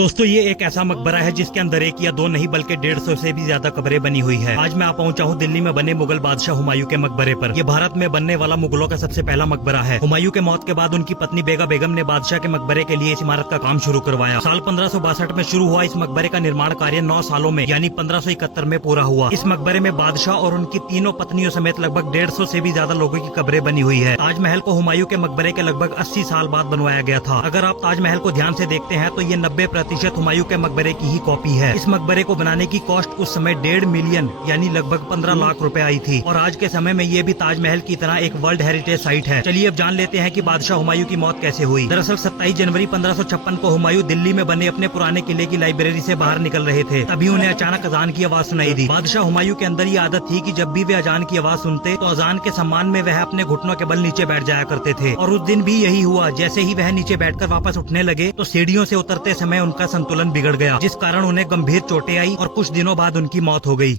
दोस्तों ये एक ऐसा मकबरा है जिसके अंदर एक या दो नहीं बल्कि 150 से भी ज्यादा कब्रें बनी हुई है। आज मैं आ पहुंचा हूं दिल्ली में बने मुगल बादशाह हुमायूं के मकबरे पर। यह भारत में बनने वाला मुगलों का सबसे पहला मकबरा है। हुमायूं के मौत के बाद उनकी पत्नी बेगा बेगम ने बादशाह के मकबरे के लिए इस इमारत का काम शुरू करवाया। साल 1562 में शुरू हुआ इस मकबरे का निर्माण कार्य 9 सालों में यानी 1571 में पूरा हुआ। इस मकबरे में बादशाह और उनकी तीनों पत्नियों समेत लगभग 150 से भी ज्यादा लोगों की कब्रें बनी हुई है। ताजमहल को हुमायूं के मकबरे के लगभग 80 साल बाद बनवाया गया था। अगर आप ताजमहल को ध्यान से देखते हैं तो ये 90% हुमायूं के मकबरे की ही कॉपी है। इस मकबरे को बनाने की कॉस्ट उस समय 1.5 मिलियन यानी लगभग 15 लाख रुपए आई थी और आज के समय में ये भी ताजमहल की तरह एक वर्ल्ड हेरिटेज साइट है। चलिए अब जान लेते हैं कि बादशाह हुमायूं की मौत कैसे हुई। दरअसल 27 जनवरी 1556 को हुमायूं दिल्ली में बने अपने पुराने किले की लाइब्रेरी से बाहर निकल रहे थे। तभी उन्हें अचानक अजान की आवाज सुनाई दी। बादशाह हुमायूं के अंदर ये आदत थी कि जब भी वे अजान की आवाज सुनते तो अजान के सम्मान में वह अपने घुटनों के बल नीचे बैठ जाया करते थे और उस दिन भी यही हुआ। जैसे ही वह नीचे बैठकर वापस उठने लगे तो सीढ़ियों से उतरते समय उनका संतुलन बिगड़ गया, जिस कारण उन्हें गंभीर चोटें आई और कुछ दिनों बाद उनकी मौत हो गई।